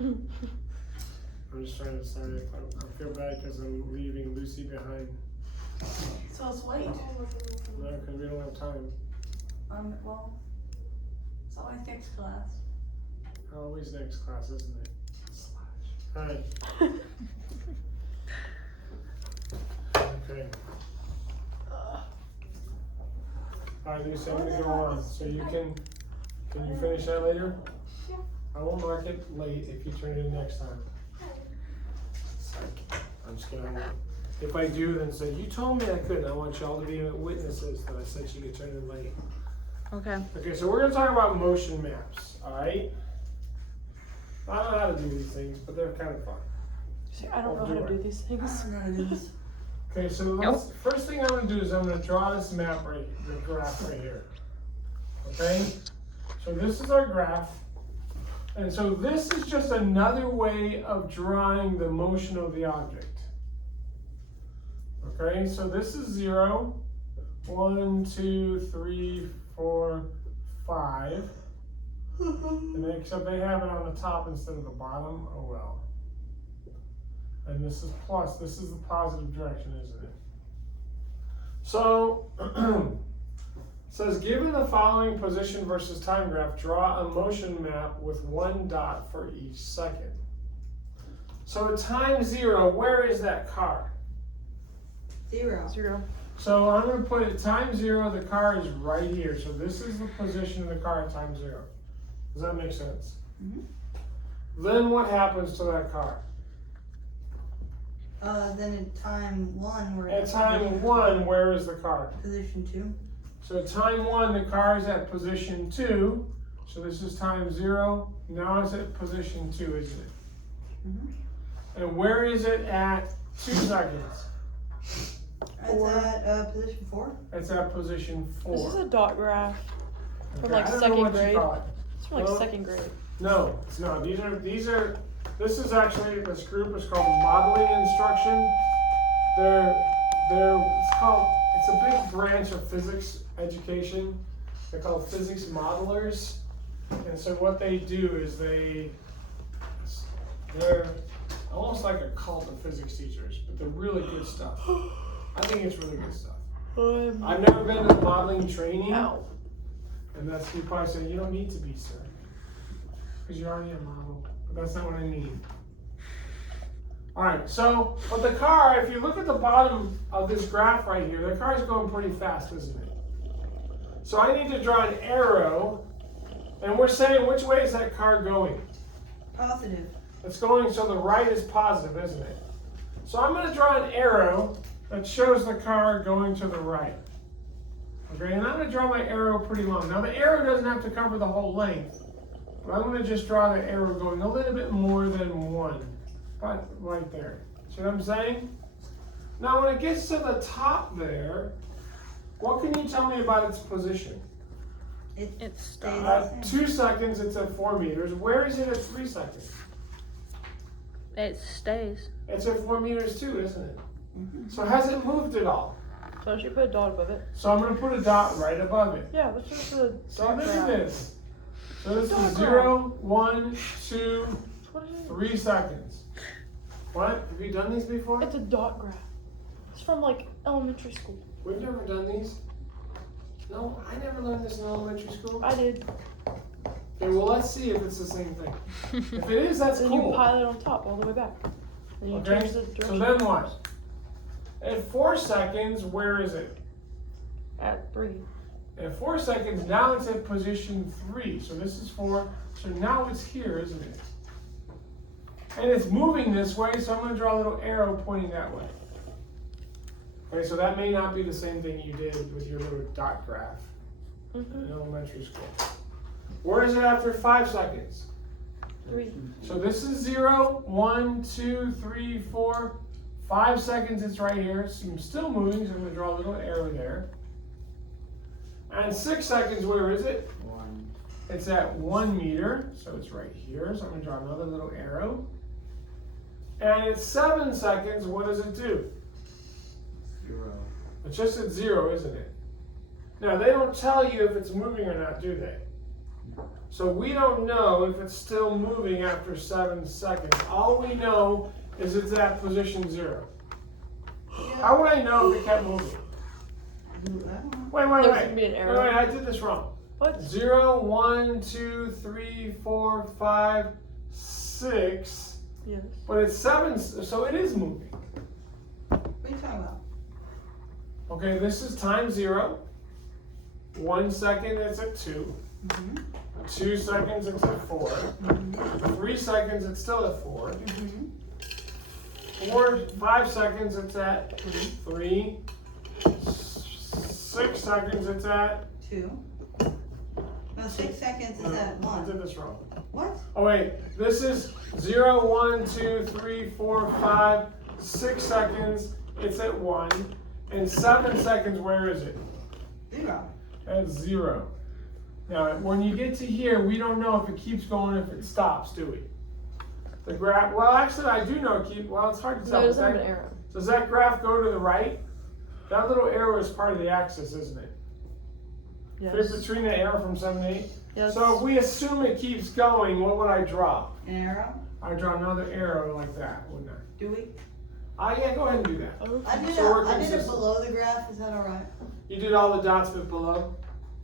I'm just trying to decide if I feel bad because I'm leaving Lucy behind. So let's wait. No, because we don't have time. Well, it's always next class. Always next class, isn't it? Alright. Okay. Alright, Lucy, I'm gonna go on. So you can you finish that later? Yeah. I won't mark it late if you turn it in next time. I'm just kidding. If I do, then say, you told me I couldn't. I want y'all to be witnesses that I said she could turn in late. Okay. Okay, so we're gonna talk about motion maps, alright? I don't know how to do these things, but they're kind of fun. See, I don't know how to do these things. I don't know how to do this. Okay, so first thing I'm gonna do is I'm gonna draw this map right, the graph right here. Okay? So this is our graph. And so this is just another way of drawing the motion of the object. Okay, so this is 0, 1, 2, 3, 4, 5. And except they have it on the top instead of the bottom. Oh well. And this is plus. This is the positive direction, isn't it? So, it says, given the following position versus time graph, draw a motion map with one dot for each second. So at time 0, where is that car? 0. 0. So I'm going to put at time 0, the car is right here. So this is the position of the car at time 0. Does that make sense? Mm-hmm. Then what happens to that car? Then at time 1, we're At time 1, where is the car? position 2. So at time 1, the car is at position 2. So this is time 0. Now it's at position 2, isn't it? Mm-hmm. And where is it at 2 seconds? It's at position 4. It's at position 4. This is a dot graph from like I don't know second what you grade. call it. It's from like Well, second grade. No, it's not. This is actually, this group is called modeling instruction. It's a big branch of physics education. They're called physics modelers. And so what they do is they're almost like a cult of physics teachers, but they're really good stuff. I think it's really good stuff. I've never been to modeling training. Ow. And that's, you probably say, you don't need to be, sir. Because you're already a model. But that's not what I mean. Alright, so, but the car, if you look at the bottom of this graph right here, the car is going pretty fast, isn't it? So I need to draw an arrow, and we're saying which way is that car going? Positive. It's going, so the right is positive, isn't it? So I'm going to draw an arrow that shows the car going to the right. Okay, and I'm going to draw my arrow pretty long. Now the arrow doesn't have to cover the whole length, but I'm going to just draw the arrow going a little bit more than 1. But right there. See what I'm saying? Now when it gets to the top there, what can you tell me about its position? It It's stays stopped. the At same. 2 seconds, it's at 4 meters. Where is it at 3 seconds? It stays. It's at 4 meters too, isn't it? Mm-hmm. So has it moved at all? So I should put a dot above it. So I'm going to put a dot right above it. Yeah, let's just put a So dot look at graph. this. So this Dot is 0, 1, 2, What is it? 3 seconds. What? Have you done these before? It's a dot graph. It's from like elementary school. We've never done these. No, I never learned this in elementary school. I did. Okay, well let's see if it's the same thing. If it is, that's Then you cool. pile it on top all the way back. Then you Okay, change the direction. so then what? At 4 seconds, where is it? At 3. At 4 seconds, now it's at position 3. So this is 4. So now it's here, isn't it? And it's moving this way, so I'm going to draw a little arrow pointing that way. Okay, so that may not be the same thing you did with your little dot graph in elementary school. Where is it after 5 seconds? 3. So this is 0, 1, 2, 3, 4, 5 seconds, it's right here. So I'm still moving, so I'm going to draw a little arrow there. And 6 seconds, where is it? 1. It's at 1 meter, so it's right here. So I'm going to draw another little arrow. And at 7 seconds, what does it do? 0. It's just at 0, isn't it? Now, they don't tell you if it's moving or not, do they? So we don't know if it's still moving after 7 seconds. All we know is it's at position 0. How would I know if it kept moving? I don't know. Wait, There's wait. gonna be an Wait, arrow. I did this wrong. What? 0, 1, 2, 3, 4, 5, 6. Yes. But it's 7, so it is moving. What are you talking about? Okay, this is time 0. 1 second, it's at 2. Mm-hmm. 2 seconds, it's at 4. Mm-hmm. 3 seconds, it's still at 4. Mm-hmm. 5 seconds, it's at 3. 6 seconds, it's at. 2. No, 6 seconds is at I 1. did this wrong. What? Oh wait, this is 0, 1, 2, 3, 4, 5, 6 seconds, it's at 1. And 7 seconds, where is it? 0. At 0. Now, when you get to here, we don't know if it keeps going, if it stops, do we? The graph, well, actually, I do know well, it's hard to tell. No, it Does doesn't have that, an arrow. does that graph go to the right? That little arrow is part of the axis, isn't it? Fit Yes. between the arrow from 7 to 8? Yes. So if we assume it keeps going, what would I draw? An arrow? I'd draw another arrow like that, wouldn't I? Do we? Yeah, go ahead and do that. I did, So we're I did it consistent. below the graph. Is that alright? You did all the dots but below?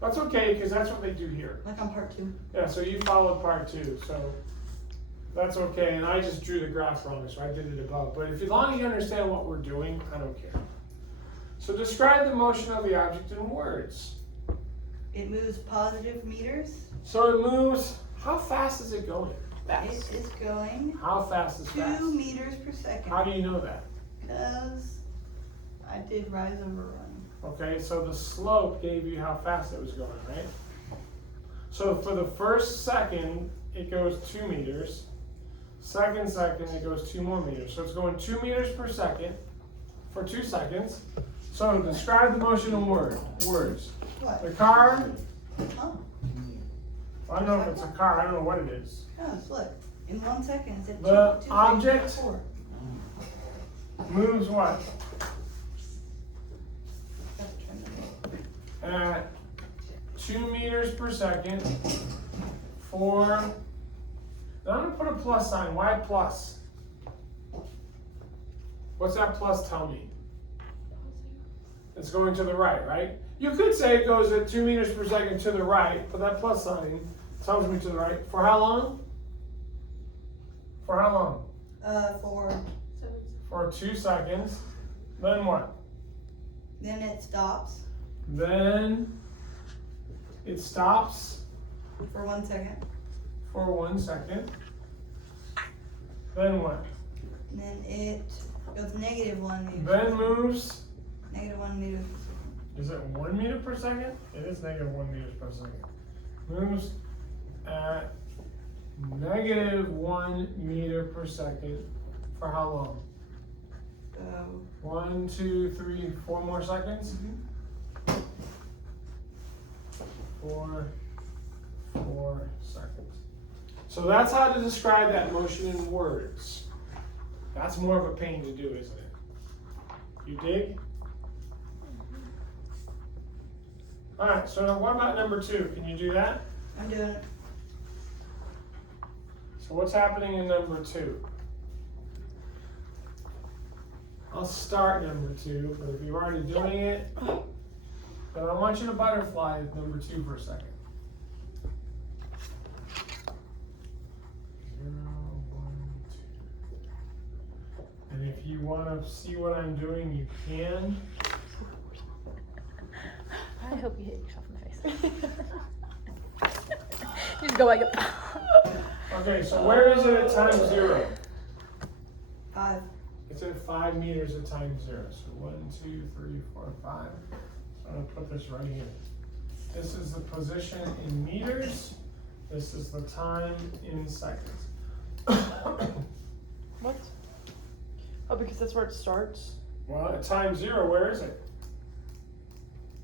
That's okay, because that's what they do here. Like on part 2. Yeah, so you followed part 2, so that's okay. And I just drew the graph wrong, so I did it above. But as long as you understand what we're doing, I don't care. So describe the motion of the object in words. It moves positive meters. So it moves, how fast is it going? It is going How fast is 2 fast? meters per second. How do you know that? Because I did rise over run. Okay, so the slope gave you how fast it was going, right? So for the first second, it goes 2 meters. Second, it goes 2 more meters. So it's going 2 meters per second for 2 seconds. So describe the motion in words. What? The car, Oh, I don't know if it's a car, I don't know what it is. oh, look. In 1 second, it's at The 2 object? 4. Moves what? That's true. At 2 meters per second for, now I'm gonna put a plus sign. Why plus? What's that plus tell me? It's going to the right, right? You could say it goes at 2 meters per second to the right, but that plus sign tells me to the right. For how long? For how long? For 2 seconds. Then what? Then it stops Then it stops for 1 second. for 1 second. Then what? And then it goes negative 1 meter. Then moves. Negative 1 meter. Is it 1 meter per second? It is negative 1 meters per second. Moves at negative 1 meter per second for how long? 1, 2, 3, 4 more seconds? 4 seconds. So that's how to describe that motion in words. That's more of a pain to do, isn't it? You dig? Alright, so what about number 2? Can you do that? I'm doing it. So what's happening in number 2? I'll start number 2, but if you're already doing it, then I want you to butterfly number 2 for a second. 0, 1, 2. And if you want to see what I'm doing, you can. I hope you hit yourself in the face. You just go like, Okay, so where is it at time 0? 5. It's at 5 meters at time 0. So 1, 2, 3, 4, 5. So I'm going to put this right here. This is the position in meters. This is the time in seconds. what? Oh, because that's where it starts? Well, at time 0, where is it?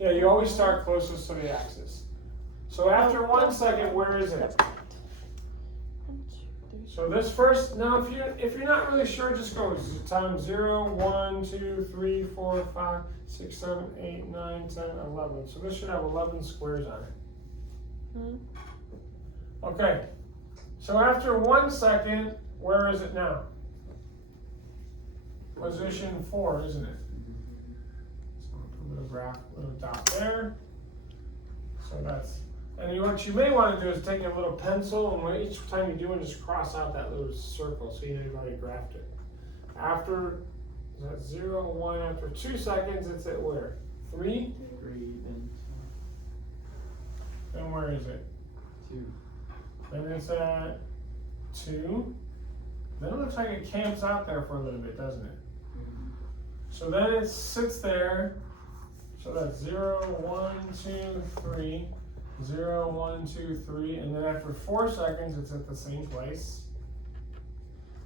Yeah, you always start closest to the axis. So after 1 second, where is it? 1, 2, 3. So this first, now if you're not really sure, just go time 0, 1, 2, 3, 4, 5, 6, 7, 8, 9, 10, 11. So this should have 11 squares on it. Okay, so after 1 second, where is it now? Position 4, isn't it? So I'm gonna put a little graph, little dot there. So that's, and what you may want to do is take a little pencil, and each time you do it, just cross out that little circle so you know you've already graphed it. After, is that 0, 1, after 2 seconds, it's at where? 3? 3, then Then where is it? 2. Then it's at 2. Then it looks like it camps out there for a little bit, doesn't it? So then it sits there. So that's 0, 1, 2, 3. 0, 1, 2, 3. And then after 4 seconds, it's at the same place.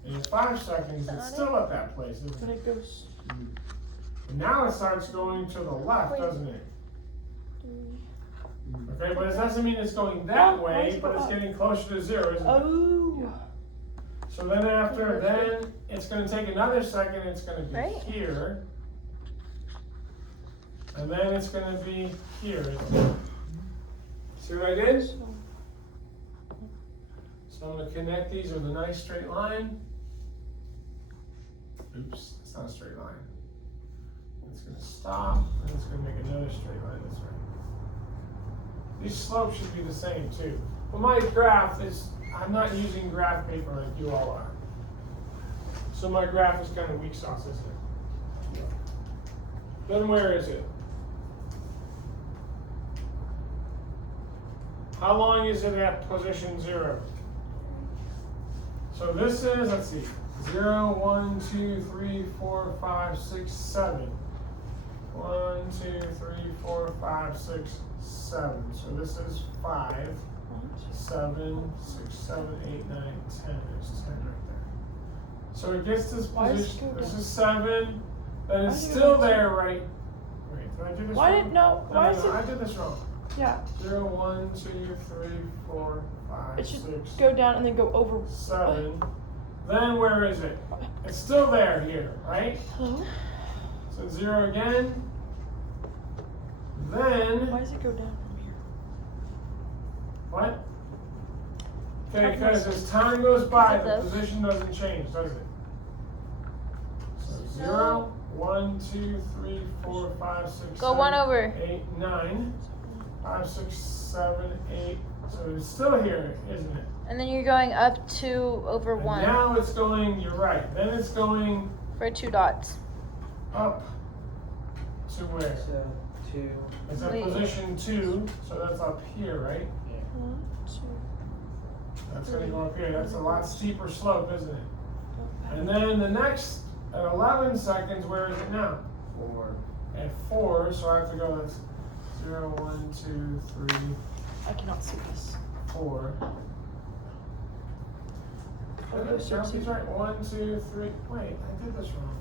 And at 5 seconds, it's still at that place, isn't But it? it goes. And now it starts going to the left, Wait. doesn't it? 3. Okay, but it doesn't mean it's going that No, why way, is it but it's up? getting closer to 0, isn't it? Oh. So then after, then it's gonna take another second, it's gonna be Right. here. And then it's gonna be here. isn't it? See what I did? So I'm gonna connect these with a nice straight line. Oops, it's not a straight line. It's gonna stop, and it's gonna make another straight line this way. These slopes should be the same too. But my graph is, I'm not using graph paper like you all are. So my graph is kind of weak sauce, isn't it? Then where is it? How long is it at position 0? So this is, let's see, 0, 1, 2, 3, 4, 5, 6, 7. 1, 2, 3, 4, 5, 6, 7. So this is 5, 7, 6, 7, 8, 9, 10. There's 10 right there. So it gets this Why does it position. go This down? is 7. Then Why it's does it still go down? there, right? Wait, did I do this Why wrong? did no? Why is no, it? I did this wrong. Yeah. 0, 1, 2, 3, 4, 5, It should 6, go down and then go over. 7. Then where is it? It's still there here, right? Hello. So 0 again. Why Then, does it go down from here? what? Okay, because as time goes by, Is it the this? position doesn't change, does it? So 0, 1, 2, 3, 4, 5, 6, Go 7, one over. 8, 9, 5, 6, 7, 8. So it's still here, isn't it? And then you're going up 2 over And 1 now it's going, you're right, then it's going for 2 dots. up to where? So 2. It's at Wait. position 2, so that's up here, right? 1, 2. That's gonna go up here, that's a lot steeper slope, isn't it? And then the next, at 11 seconds, where is it now? 4. At 4, so I have to go, that's 0, 1, 2, 3, I cannot see this. 4. Okay, That's so right, 1, 2, 3, wait, I did this wrong.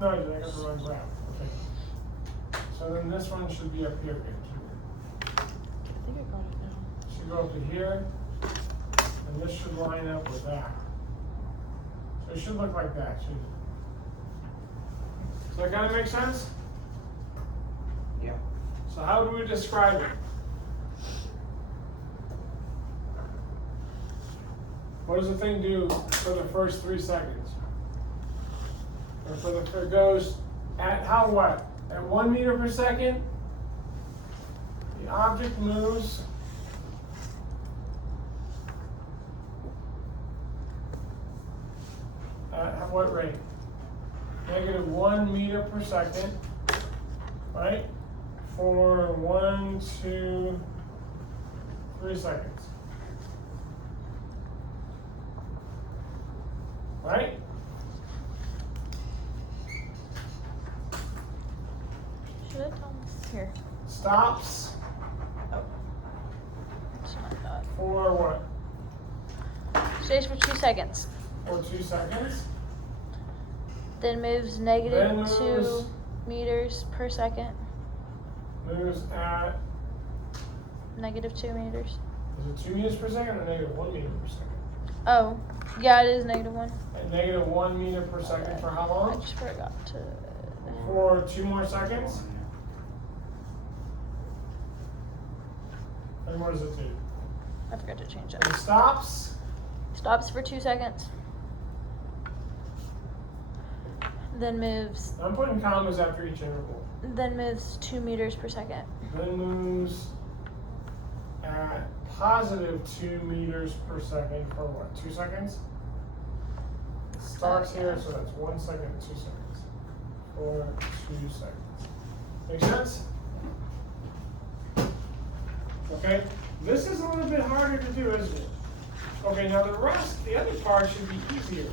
No, I did, I got the wrong graph, okay. So then this one should be up here again. I think I got it now. Should go up to here, and this should line up with that. So it should look like that, shouldn't it? Does that kind of make sense? Yeah. So how do we describe it? What does the thing do for the first 3 seconds? Or for the, it goes at how what? At 1 meter per second? The object moves at what rate? -1 meter per second, right? For 1, 2, 3 seconds. Right? Should I tell them? Here. Stops It's not that. for what? Stays for 2 seconds. For 2 seconds. Then moves Then negative moves- 2 meters per second. Moves at, Negative 2 meters. is it 2 meters per second or -1 meter per second? Oh, yeah, it is -1. At -1 meter per second for how I long? just forgot to. For 2 more seconds? And what does it do? I forgot to change And that. stops. Stops for 2 seconds. Then moves. I'm putting commas after each interval. Then moves 2 meters per second. Then moves at positive 2 meters per second for what? 2 seconds? Starts here, so that's 1 second, 2 seconds. For 2 seconds. Make sense? Okay, this is a little bit harder to do, isn't it? Okay, now the other part should be easier.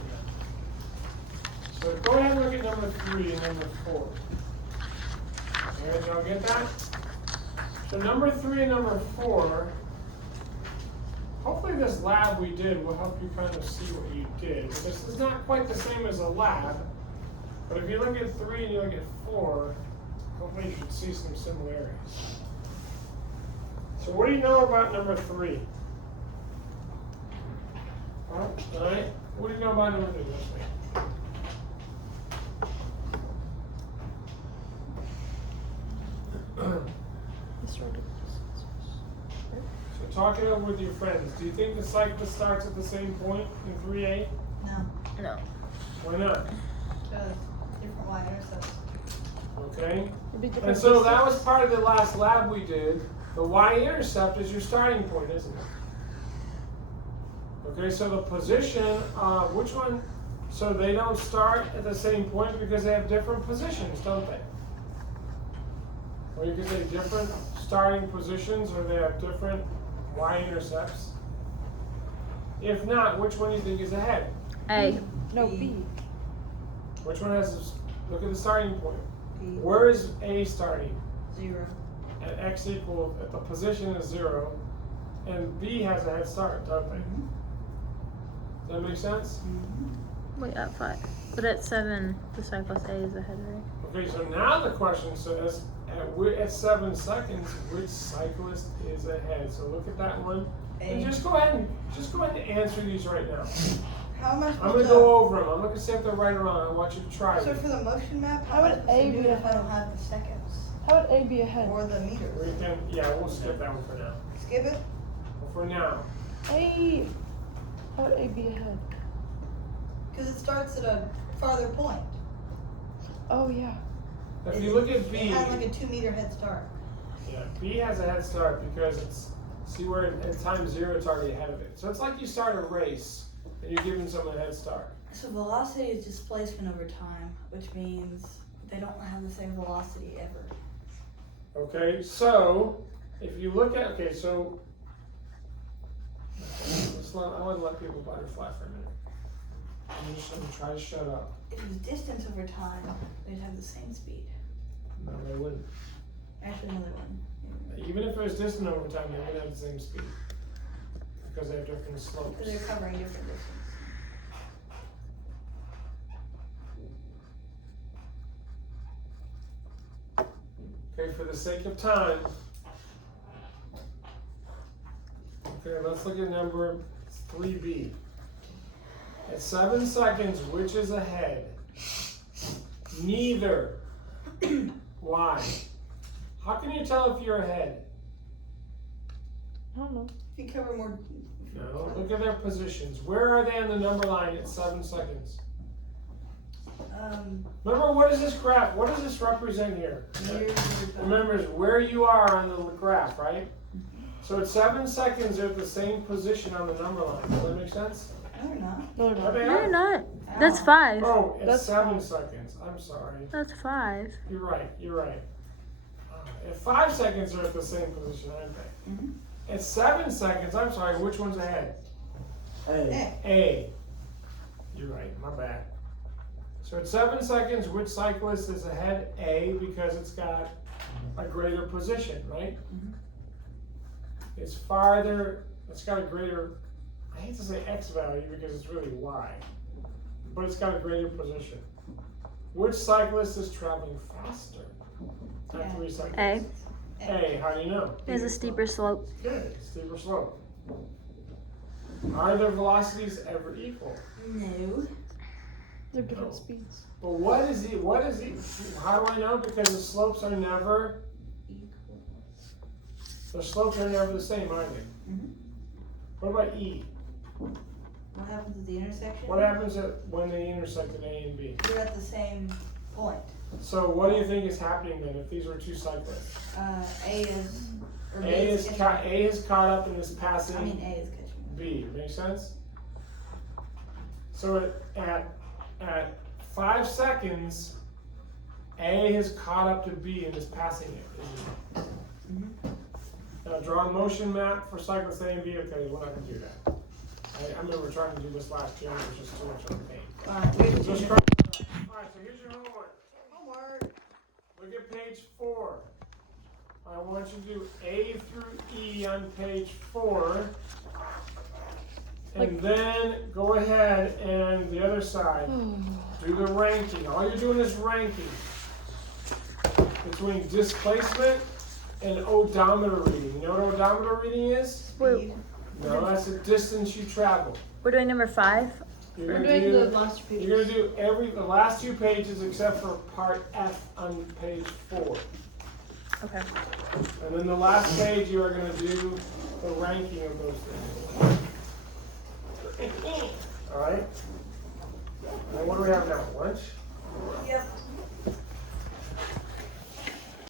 So go ahead and look at number 3 and number 4. Okay, did y'all get that? So number 3 and number 4, hopefully this lab we did will help you kind of see what you did. But this is not quite the same as a lab, but if you look at 3 and you look at 4, hopefully you should see some similarities. So what do you know about number 3? All right. What do you know about number 3? Let's see. So talk it over with your friends. Do you think the cyclist starts at the same point in 3A? No, No. Why not? because different Y intercepts. Okay. It'd be And different so that distance. was part of the last lab we did. The y-intercept is your starting point, isn't it? Okay, so the position, which one? So they don't start at the same point because they have different positions, don't they? Or you could say different starting positions, or they have different y-intercepts. If not, which one do you think is ahead? A. No, B. B. Which one has this? Look at the starting point. B, Where is A starting? 0. At x equals, at the position is 0, and B has a head start, don't they? Does that make sense? Wait, at 5. But at 7, the cyclist A is ahead, right? Okay, so now the question says, at 7 seconds, which cyclist is ahead? So look at that one, and A. just go ahead and answer these right now. How am I I'm supposed gonna to? go over them. I'm not gonna say if they're right or wrong. I want you to try So them. for the motion map, How how am I would supposed A to do be it if I ahead? don't have the seconds? How would A be ahead? Or the meters? We can, yeah, we'll skip that one for now. Skip it? For now. A. How would A be ahead? Because it starts at a farther point. Oh yeah. If you look at B, It has like a 2 meter head start. yeah, B has a head start because it's, see where at time 0 it's already ahead of it. So it's like you start a race and you're giving someone a head start. So velocity is displacement over time, which means they don't have the same velocity ever. Okay, so if you look at, okay, so I want to let people butterfly for a minute. I'm just going to try to shut up. If it was distance over time, they'd have the same speed. No, they wouldn't. Actually, no, they wouldn't. Even if it was distant over time, they wouldn't have the same speed because they have different slopes. Because they're covering different distance. Okay, for the sake of time. Okay, let's look at number 3B. At 7 seconds, which is ahead? Neither. Why? How can you tell if you're ahead? I don't know. If you cover more. No, look at their positions. Where are they on the number line at 7 seconds? Remember, what is this graph? What does this represent here? Meters over time. Remember, it's where you are on the graph, right? So at 7 seconds, they're at the same position on the number line. Does that make sense? No, they're not. No, Are no. they No, you're are? not. That's 5. Oh, at That's 7 seconds. I'm sorry. That's 5. You're right. You're right. At 5 seconds, they're at the same position, aren't they? Mhm. At 7 seconds, I'm sorry. Which one's ahead? Eh. A. You're right. My bad. So at 7 seconds, which cyclist is ahead? A, because it's got a greater position, right? Mhm. It's farther. It's got a greater. I hate to say X value because it's really Y, but it's got a greater position. Which cyclist is traveling faster at Yeah. 3 seconds? A. A. How do you know? It has a steeper slope. Good. Steeper slope. Are their velocities ever equal? No. They're different No. speeds. But what is it? What is it? How do I know? Because the slopes are never. Equal. The slopes are never the same, are they? Mhm. What about E? What happens at the intersection? What happens when they intersect at A and B? You're at the same point. So what do you think is happening then if these were two cyclists? A is. Or B A is caught up and is passing I mean, A is catching. B. Make sense? So at 5 seconds, A has caught up to B and is passing it. Now draw a motion map for cyclists A and B. Okay, we're not gonna do that. I remember trying to do this last year, and it was just too much on the paint. Alright, So here's just your Alright, so here's your homework. homework. Look at page 4. I want you to do A through E on page 4. And then go ahead and the other side, do the ranking. All you're doing is ranking between displacement and odometer reading. You know what odometer reading is? Wait, No, that's the distance you travel. we're doing number 5? You're We're gonna doing do, the last two you're pages. gonna do the last 2 pages except for part F on page 4. Okay. And then the last page you are gonna do the ranking of those things. Alright? And what do we have now? Lunch?